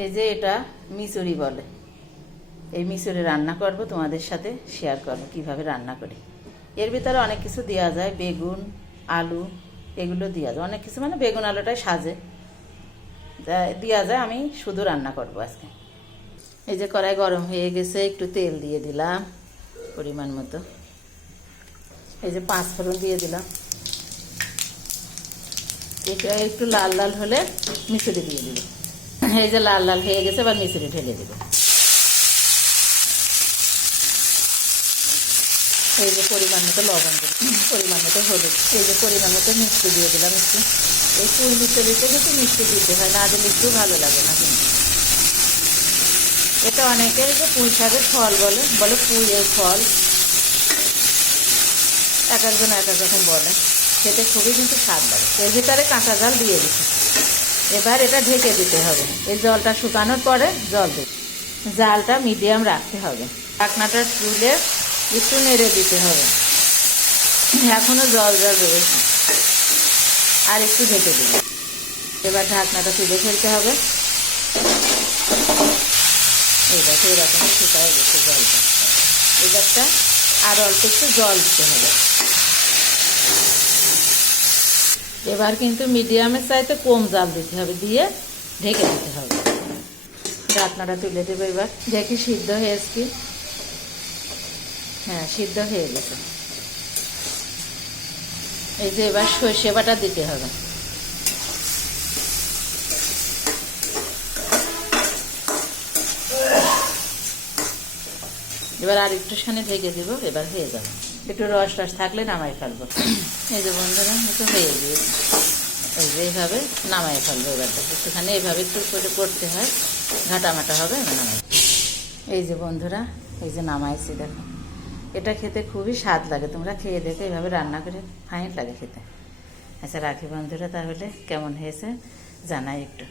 এই যে এটা মিচুরি বলে, এই মিচুরি রান্না করব, তোমাদের সাথে শেয়ার করব কিভাবে রান্না করি। এর ভিতরে অনেক কিছু দেওয়া যায়, বেগুন আলু এগুলো দেওয়া যায়, অনেক কিছু মানে বেগুন আলুটাই সাজে দেওয়া যায়। আমি শুধু রান্না করব আজকে। এই যে কড়াই গরম হয়ে গেছে, একটু তেল দিয়ে দিলাম পরিমাণ মতো। এই যে 5 ফোড়ন দিয়ে দিলাম। এটা একটু লাল লাল হলে মিচুরি দিয়ে দিব। এই যে লাল লাল হয়ে গেছে, এবার মিচুরি ঢেলে দিব। এই যে পরিমাণ মতো লবণ দিলাম, পরিমাণ মতো হলুদ, এই যে পরিমাণ মতো মিষ্টি দিয়ে দিলাম একটু। এই পুঁই মিচুরিতে কিন্তু মিষ্টি দিতে হয়, না দিলে একটু ভালো লাগে না কিন্তু। এটা অনেকে যে পুঁই শাকের ফল বলে, বলে পুঁইয়ের ফল, এক একজন এক এক রকম বলে, খেতে খুবই কিন্তু স্বাদ লাগে। এর ভিতরে কাঁচা জাল দিয়ে দিচ্ছি। এবার এটা ঢেকে দিতে হবে। এই জলটা শুকানোর পরে জল দিই। জালটা মিডিয়াম রাখতে হবে, ঢাকনাটা তুলে একটু নেড়ে দিতে হবে। এখনো জল জল রয়েছে, আর একটু ঢেকে দিই। এবার ঢাকনাটা তুলে ফেলতে হবে। এইবার এরকম শুকায় গেছে জলটা। এবারটা আর অল্প একটু জল দিতে হবে। এবার কিন্তু মিডিয়ামের চাইতে কম জাল দিতে হবে, দিয়ে ঢেকে দিতে হবে। ঢাকনাটা তুলে দেবো। এবার দেখি সিদ্ধ হয়েছে কি। হ্যাঁ, সিদ্ধ হয়ে গেছে। এই যে এবার সর্ষে বাটা দিতে হবে। এবার আর একটুখানি ঢেকে দিব, এবার হয়ে যাবে। একটু রস রস থাকলে নামাই ফেলবো। এই যে বন্ধুরা, একটু হয়ে গিয়েছে। এই যে এইভাবে নামাই ফেলবো। এবারটা একটুখানি এইভাবে একটু করে করতে হয়, ঘাটামাটা হবে, নামাই। এই যে বন্ধুরা, এই যে নামাইছি, দেখো। এটা খেতে খুবই স্বাদ লাগে, তোমরা খেয়ে দেখো, এইভাবে রান্না করে ফাইন লাগে খেতে। আচ্ছা রাখি বন্ধুরা, তাহলে কেমন হয়েছে জানাই একটু।